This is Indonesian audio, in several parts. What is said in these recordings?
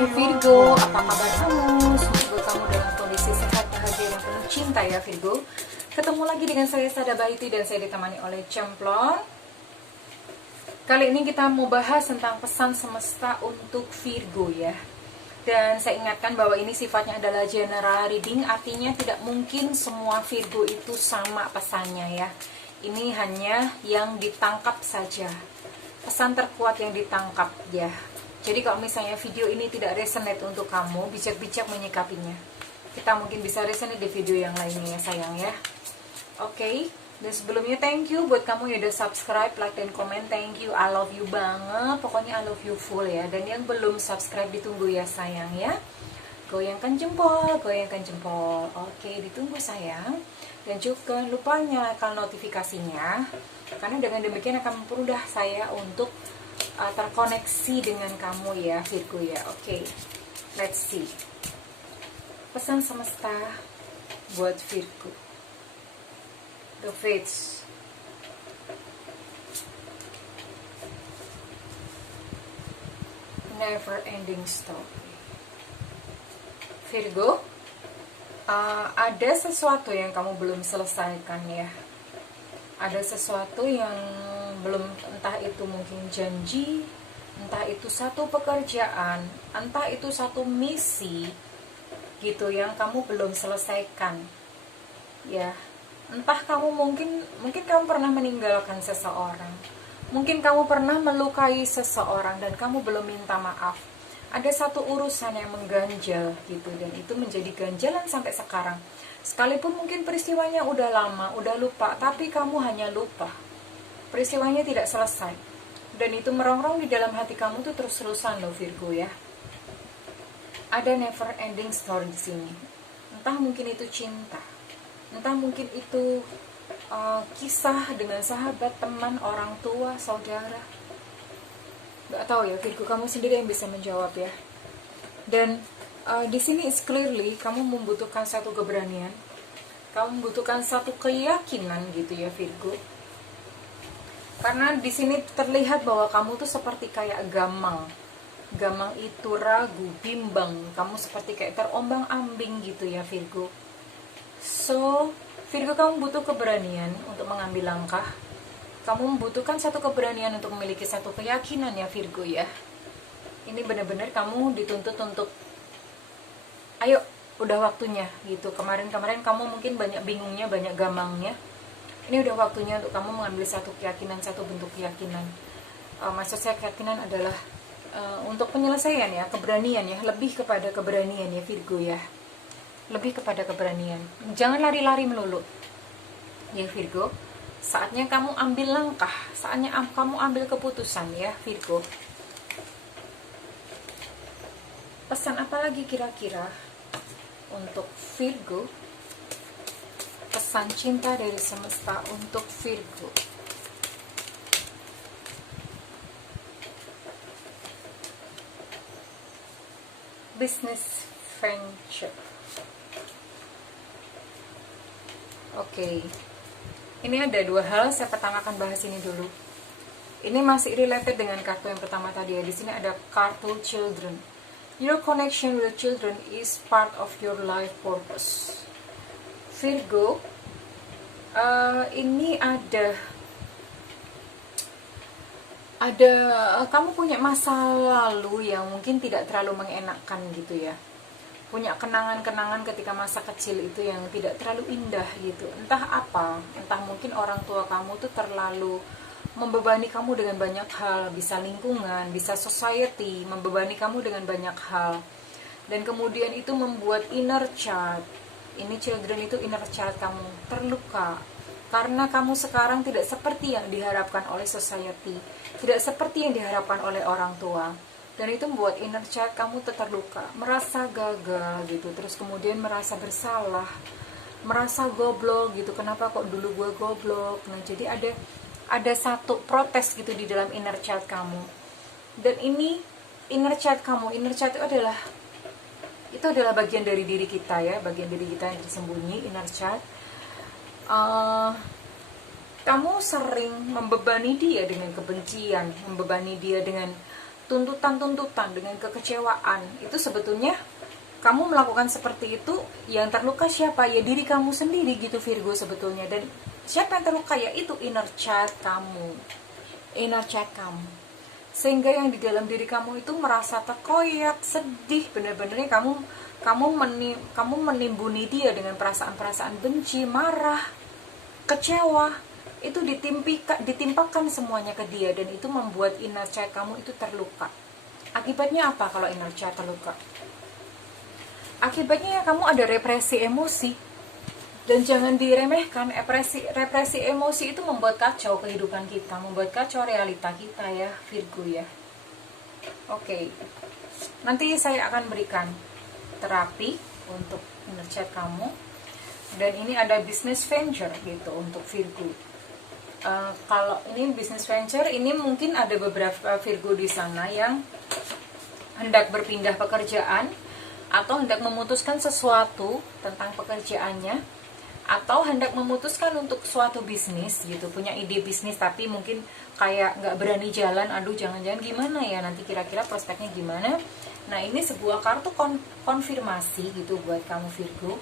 Hai Virgo, apa kabar kamu? Semoga kamu dalam kondisi sehat, bahagia, dan penuh cinta ya Virgo. Ketemu lagi dengan saya Sada Baiti dan saya ditemani oleh Cemplon. Kali ini kita mau bahas tentang pesan semesta untuk Virgo ya. Dan saya ingatkan bahwa ini sifatnya adalah general reading, artinya tidak mungkin semua Virgo itu sama pesannya ya. Ini hanya yang ditangkap saja, pesan terkuat yang ditangkap ya. Jadi kalau misalnya video ini tidak resonate untuk kamu, bijak-bijak menyikapinya. Kita mungkin bisa resonate di video yang lainnya ya sayang ya. Oke, dan sebelumnya thank you buat kamu yang udah subscribe, like, dan komen. Thank you, I love you banget. Pokoknya I love you full ya. Dan yang belum subscribe ditunggu ya sayang ya. Goyangkan jempol, goyangkan jempol. Oke, ditunggu sayang. Dan juga lupa nyalakan notifikasinya, karena dengan demikian akan mempermudah saya untuk terkoneksi dengan kamu ya Virgo ya. Oke, let's see pesan semesta buat Virgo. The Fates, never ending story. Virgo, ada sesuatu yang kamu belum selesaikan ya. Ada sesuatu yang belum, entah itu mungkin janji, entah itu satu pekerjaan, entah itu satu misi gitu yang kamu belum selesaikan ya. Entah kamu mungkin kamu pernah meninggalkan seseorang, mungkin kamu pernah melukai seseorang dan kamu belum minta maaf. Ada satu urusan yang mengganjal gitu, dan itu menjadi ganjalan sampai sekarang. Sekalipun mungkin peristiwanya udah lama, udah lupa, tapi kamu hanya lupa. Peristiwanya tidak selesai. Dan itu merongrong di dalam hati kamu tuh terus-terusan loh Virgo ya. Ada never ending story di sini. Entah mungkin itu cinta, entah mungkin itu kisah dengan sahabat, teman, orang tua, saudara. Gak tahu ya Virgo, kamu sendiri yang bisa menjawab ya. Dan di sini is clearly kamu membutuhkan satu keberanian, kamu membutuhkan satu keyakinan gitu ya Virgo. Karena di sini terlihat bahwa kamu tuh seperti kayak gamang. Gamang itu ragu, bimbang, kamu seperti kayak terombang-ambing gitu ya Virgo. So Virgo, kamu butuh keberanian untuk mengambil langkah. Kamu membutuhkan satu keberanian untuk memiliki satu keyakinan ya Virgo ya. Ini benar-benar kamu dituntut untuk ayo, udah waktunya gitu. Kemarin-kemarin kamu mungkin banyak bingungnya, banyak gamangnya. Ini udah waktunya untuk kamu mengambil satu keyakinan, satu bentuk keyakinan. Maksud saya keyakinan adalah untuk penyelesaian ya, keberanian ya, lebih kepada keberanian ya Virgo ya. Lebih kepada keberanian. Jangan lari-lari melulu ya Virgo. Saatnya kamu ambil langkah, saatnya kamu ambil keputusan ya Virgo. Pesan apa lagi kira-kira untuk Virgo? Pesan cinta dari semesta untuk Virgo. Business friendship. Oke. Ini ada dua hal, saya pertama akan bahas ini dulu. Ini masih related dengan kartu yang pertama tadi ya. Di sini ada kartu children. Your connection with children is part of your life purpose. Virgo, ini ada kamu punya masa lalu yang mungkin tidak terlalu mengenakan gitu ya. Punya kenangan-kenangan ketika masa kecil itu yang tidak terlalu indah gitu. Entah apa, entah mungkin orang tua kamu tuh terlalu membebani kamu dengan banyak hal. Bisa lingkungan, bisa society, membebani kamu dengan banyak hal. Dan kemudian itu membuat inner child, ini children itu inner child kamu terluka. Karena kamu sekarang tidak seperti yang diharapkan oleh society, tidak seperti yang diharapkan oleh orang tua. Dan itu membuat inner child kamu terluka, merasa gagal gitu, terus kemudian merasa bersalah, merasa goblok gitu. Kenapa kok dulu gue goblok? Nah, jadi ada satu protes gitu di dalam inner child kamu. Dan ini inner child kamu, inner child itu adalah bagian dari diri kita ya, bagian dari kita yang tersembunyi, inner child. Kamu sering membebani dia dengan kebencian, membebani dia dengan tuntutan-tuntutan, dengan kekecewaan, itu sebetulnya kamu melakukan seperti itu, yang terluka siapa? Ya diri kamu sendiri gitu Virgo sebetulnya. Dan siapa yang terluka? Ya itu inner child kamu, inner child kamu. Sehingga yang di dalam diri kamu itu merasa terkoyak, sedih, bener-benernya kamu menimbuni dia dengan perasaan-perasaan benci, marah, kecewa. Itu ditimpakan semuanya ke dia, dan itu membuat inner child kamu itu terluka. Akibatnya apa kalau inner child terluka? Akibatnya kamu ada represi emosi. Dan jangan diremehkan, represi emosi itu membuat kacau kehidupan kita, membuat kacau realita kita ya Virgo ya. Oke. Nanti saya akan berikan terapi untuk inner child kamu. Dan ini ada business venture gitu untuk Virgo. Kalau ini business venture, ini mungkin ada beberapa Virgo di sana yang hendak berpindah pekerjaan, atau hendak memutuskan sesuatu tentang pekerjaannya, atau hendak memutuskan untuk suatu bisnis gitu, punya ide bisnis tapi mungkin kayak nggak berani jalan, aduh jangan-jangan gimana ya nanti kira-kira prospeknya gimana. Nah ini sebuah kartu konfirmasi gitu buat kamu Virgo.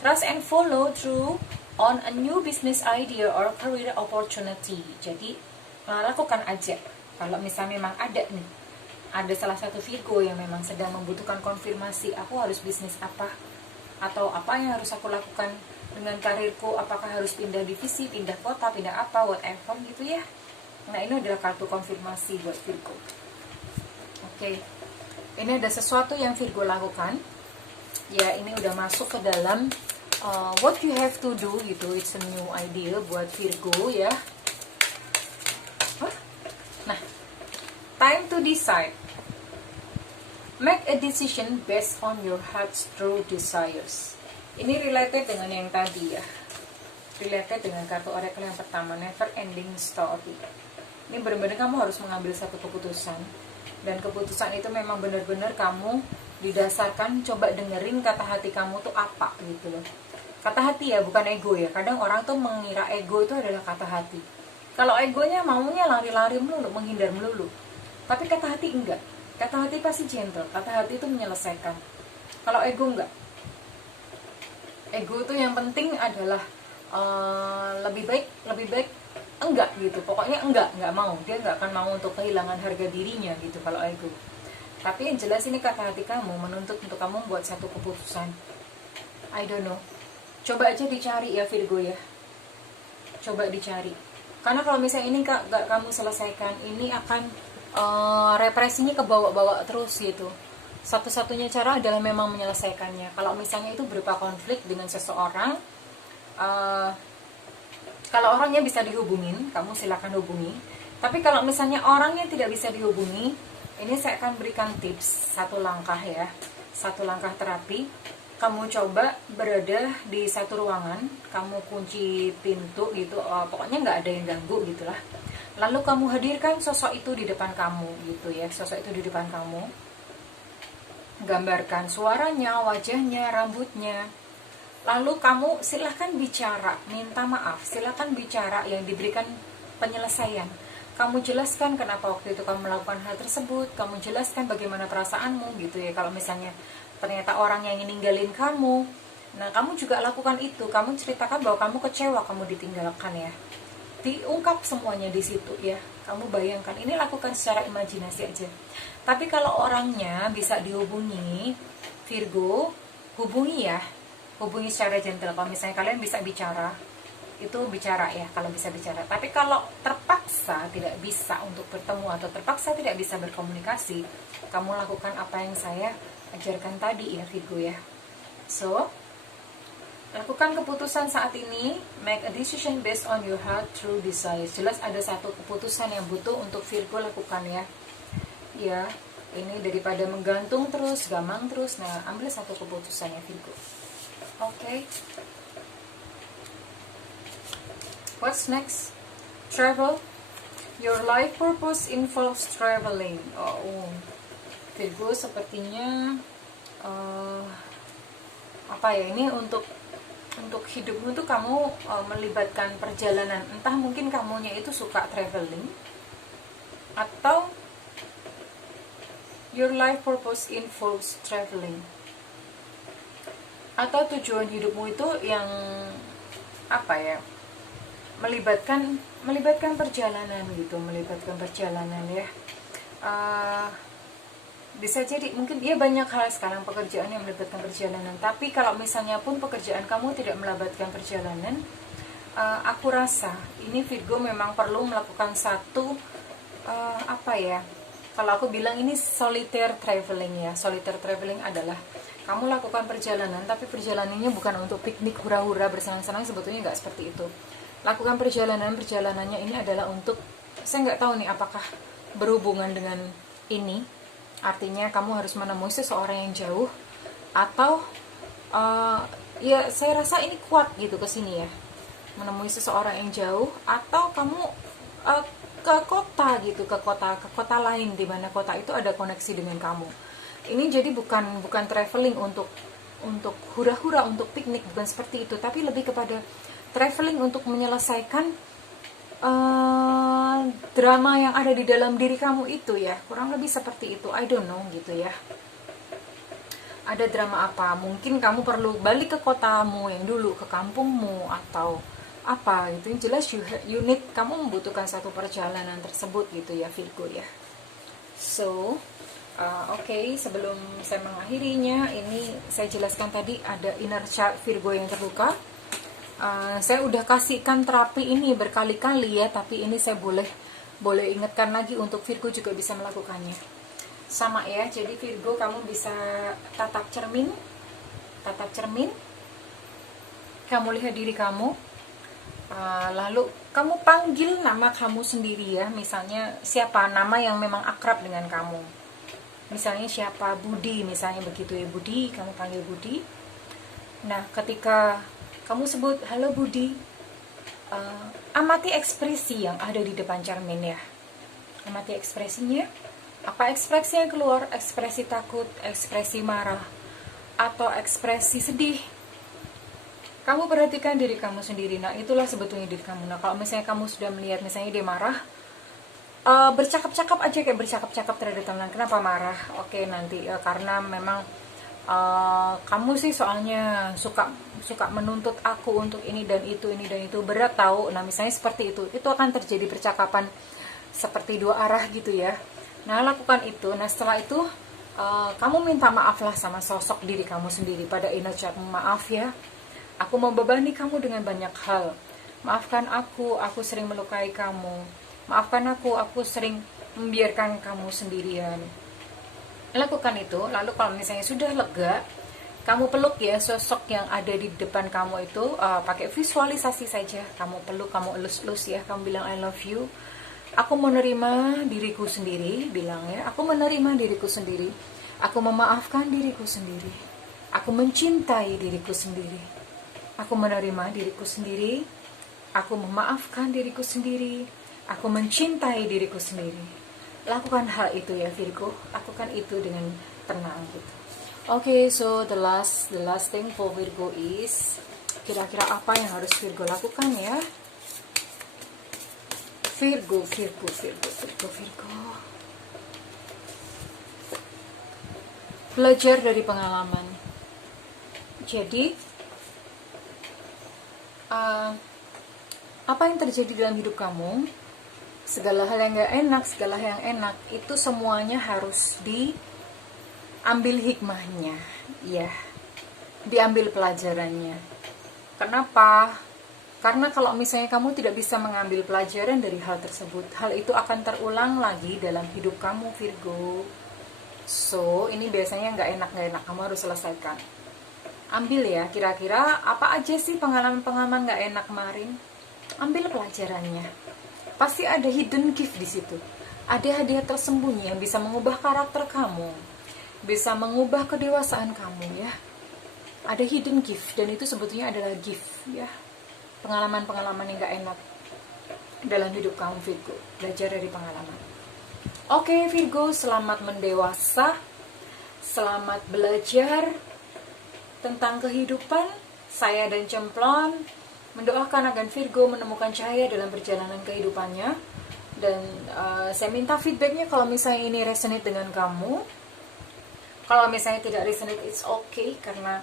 Trust and follow through on a new business idea or career opportunity. Jadi lakukan aja. Kalau misalnya memang ada salah satu Virgo yang memang sedang membutuhkan konfirmasi, aku harus bisnis apa, atau apa yang harus aku lakukan dengan karirku, apakah harus pindah divisi, pindah kota, pindah apa, whatever gitu ya. Nah ini adalah kartu konfirmasi buat Virgo. Oke. Ini ada sesuatu yang Virgo lakukan. Ya ini udah masuk ke dalam what you have to do gitu. It's a new idea buat Virgo ya. Nah, time to decide. Make a decision based on your heart's true desires. Ini related dengan yang tadi ya. Related dengan kartu oracle yang pertama, never ending story. Ini benar-benar kamu harus mengambil satu keputusan. Dan keputusan itu memang benar-benar kamu didasarkan, coba dengerin kata hati kamu tuh apa gitu loh. Kata hati ya, bukan ego ya. Kadang orang tuh mengira ego itu adalah kata hati. Kalau egonya maunya lari-lari melulu, menghindar melulu. Tapi kata hati enggak. Kata hati pasti gentle, kata hati itu menyelesaikan. Kalau ego enggak. Ego itu yang penting adalah lebih baik enggak gitu. Pokoknya enggak mau. Dia enggak akan mau untuk kehilangan harga dirinya gitu kalau ego. Tapi yang jelas ini kata hati kamu menuntut untuk kamu buat satu keputusan. I don't know. Coba aja dicari ya Virgo ya. Coba dicari. Karena kalau misalnya ini enggak kamu selesaikan, ini akan represinya kebawa-bawa terus gitu. Satu-satunya cara adalah memang menyelesaikannya. Kalau misalnya itu berupa konflik dengan seseorang, kalau orangnya bisa dihubungin, kamu silakan hubungi. Tapi kalau misalnya orangnya tidak bisa dihubungi, ini saya akan berikan tips satu langkah ya, satu langkah terapi. Kamu coba berada di satu ruangan, kamu kunci pintu gitu, pokoknya nggak ada yang ganggu gitulah. Lalu kamu hadirkan sosok itu di depan kamu gitu ya, sosok itu di depan kamu. Gambarkan suaranya, wajahnya, rambutnya. Lalu kamu silahkan bicara, minta maaf, silahkan bicara yang diberikan penyelesaian. Kamu jelaskan kenapa waktu itu kamu melakukan hal tersebut, kamu jelaskan bagaimana perasaanmu gitu ya. Kalau misalnya ternyata orang yang ninggalin kamu, nah kamu juga lakukan itu, kamu ceritakan bahwa kamu kecewa kamu ditinggalkan ya. Diungkap semuanya di situ ya. Kamu bayangkan, ini lakukan secara imajinasi aja. Tapi kalau orangnya bisa dihubungi, Virgo, hubungi ya. Hubungi secara gentle. Kalau misalnya kalian bisa bicara, itu bicara ya kalau bisa bicara. Tapi kalau terpaksa tidak bisa untuk bertemu atau terpaksa tidak bisa berkomunikasi, kamu lakukan apa yang saya ajarkan tadi ya Virgo ya. So, lakukan keputusan saat ini, make a decision based on your heart true desires. Jelas ada satu keputusan yang butuh untuk Virgo lakukan ya. Ya, ini daripada menggantung terus, gamang terus, nah ambil satu keputusan ya Virgo. Okay. What's next? Travel. Your life purpose involves traveling. Oh, Virgo sepertinya apa ya, ini untuk hidupmu tuh kamu melibatkan perjalanan. Entah mungkin kamunya itu suka traveling, atau Your life purpose involves traveling. Atau tujuan hidupmu itu yang apa ya? Melibatkan perjalanan gitu, melibatkan perjalanan ya. Bisa jadi mungkin ya banyak hal sekarang pekerjaan yang melibatkan perjalanan. Tapi kalau misalnya pun pekerjaan kamu tidak melibatkan perjalanan, aku rasa ini Virgo memang perlu melakukan satu apa ya? Kalau aku bilang ini solitaire traveling ya. Solitaire traveling adalah kamu lakukan perjalanan, tapi perjalanannya bukan untuk piknik hura-hura bersenang-senang, sebetulnya nggak seperti itu. Lakukan perjalanannya ini adalah untuk, saya nggak tahu nih apakah berhubungan dengan ini, artinya kamu harus menemui seseorang yang jauh, atau ya saya rasa ini kuat gitu ke sini ya, menemui seseorang yang jauh, atau kamu ke kota gitu, ke kota lain di mana kota itu ada koneksi dengan kamu. Ini jadi bukan traveling untuk hura-hura, untuk piknik, bukan seperti itu, tapi lebih kepada traveling untuk menyelesaikan drama yang ada di dalam diri kamu itu ya, kurang lebih seperti itu. I don't know gitu ya. Ada drama apa? Mungkin kamu perlu balik ke kotamu yang dulu, ke kampungmu, atau apa gitu. Yang jelas kamu membutuhkan satu perjalanan tersebut gitu ya Virgo ya. So oke, sebelum saya mengakhirinya, ini saya jelaskan tadi ada inner child Virgo yang terluka. Saya udah kasihkan terapi ini berkali-kali ya, tapi ini saya boleh ingatkan lagi untuk Virgo juga bisa melakukannya. Sama ya, jadi Virgo kamu bisa tatap cermin. Kamu lihat diri kamu, lalu kamu panggil nama kamu sendiri ya. Misalnya siapa nama yang memang akrab dengan kamu. Misalnya siapa, Budi misalnya begitu ya, Budi, kamu panggil Budi. Nah ketika kamu sebut halo Budi, amati ekspresi yang ada di depan cermin ya. Amati ekspresinya. Apa ekspresi yang keluar? Ekspresi takut, ekspresi marah, atau ekspresi sedih. Kamu perhatikan diri kamu sendiri. Nah itulah sebetulnya diri kamu. Nah kalau misalnya kamu sudah melihat misalnya dia marah, bercakap-cakap aja, kayak bercakap-cakap terhadap teman. Kenapa marah? Oke nanti karena memang kamu sih soalnya suka menuntut aku untuk ini dan itu, berat tahu. Nah misalnya seperti itu akan terjadi percakapan seperti dua arah gitu ya. Nah lakukan itu. Nah setelah itu kamu minta maaf lah sama sosok diri kamu sendiri pada inner child. Maaf ya, aku membebani kamu dengan banyak hal. Maafkan aku sering melukai kamu. Maafkan aku sering membiarkan kamu sendirian. Lakukan itu. Lalu kalau misalnya sudah lega, kamu peluk ya sosok yang ada di depan kamu itu, pakai visualisasi saja. Kamu peluk, kamu elus-elus ya, kamu bilang I love you. Aku menerima diriku sendiri, bilang ya, aku menerima diriku sendiri. Aku memaafkan diriku sendiri. Aku mencintai diriku sendiri. Aku menerima diriku sendiri. Aku memaafkan diriku sendiri. Aku mencintai diriku sendiri. Lakukan hal itu ya Virgo. Lakukan itu dengan tenang gitu. Okay, so the last thing for Virgo is, kira-kira apa yang harus Virgo lakukan ya? Virgo. Belajar dari pengalaman. Jadi, apa yang terjadi dalam hidup kamu, segala hal yang gak enak, segala hal yang enak, itu semuanya harus diambil hikmahnya, ya, diambil pelajarannya. Kenapa? Karena kalau misalnya kamu tidak bisa mengambil pelajaran dari hal tersebut, hal itu akan terulang lagi dalam hidup kamu Virgo. So, ini biasanya nggak enak, kamu harus selesaikan. Ambil ya, kira-kira apa aja sih pengalaman-pengalaman nggak enak kemarin? Ambil pelajarannya. Pasti ada hidden gift di situ. Ada hadiah tersembunyi yang bisa mengubah karakter kamu, bisa mengubah kedewasaan kamu ya. Ada hidden gift, dan itu sebetulnya adalah gift ya. Pengalaman-pengalaman yang gak enak dalam hidup kamu Virgo. Belajar dari pengalaman. Oke Virgo, selamat mendewasa. Selamat belajar tentang kehidupan. Saya dan Cemplon mendoakan agar Virgo menemukan cahaya dalam perjalanan kehidupannya. Dan saya minta feedbacknya kalau misalnya ini resonate dengan kamu. Kalau misalnya tidak resonate, it's okay, karena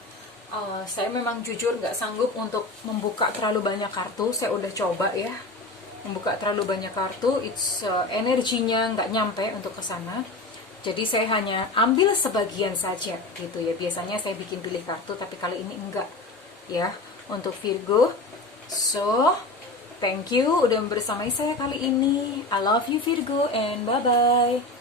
saya memang jujur nggak sanggup untuk membuka terlalu banyak kartu. Saya udah coba ya, membuka terlalu banyak kartu, it's energinya nggak nyampe untuk ke sana. Jadi saya hanya ambil sebagian saja gitu ya. Biasanya saya bikin pilih kartu, tapi kali ini enggak ya untuk Virgo. So, thank you udah bersamai saya kali ini. I love you Virgo, and bye-bye.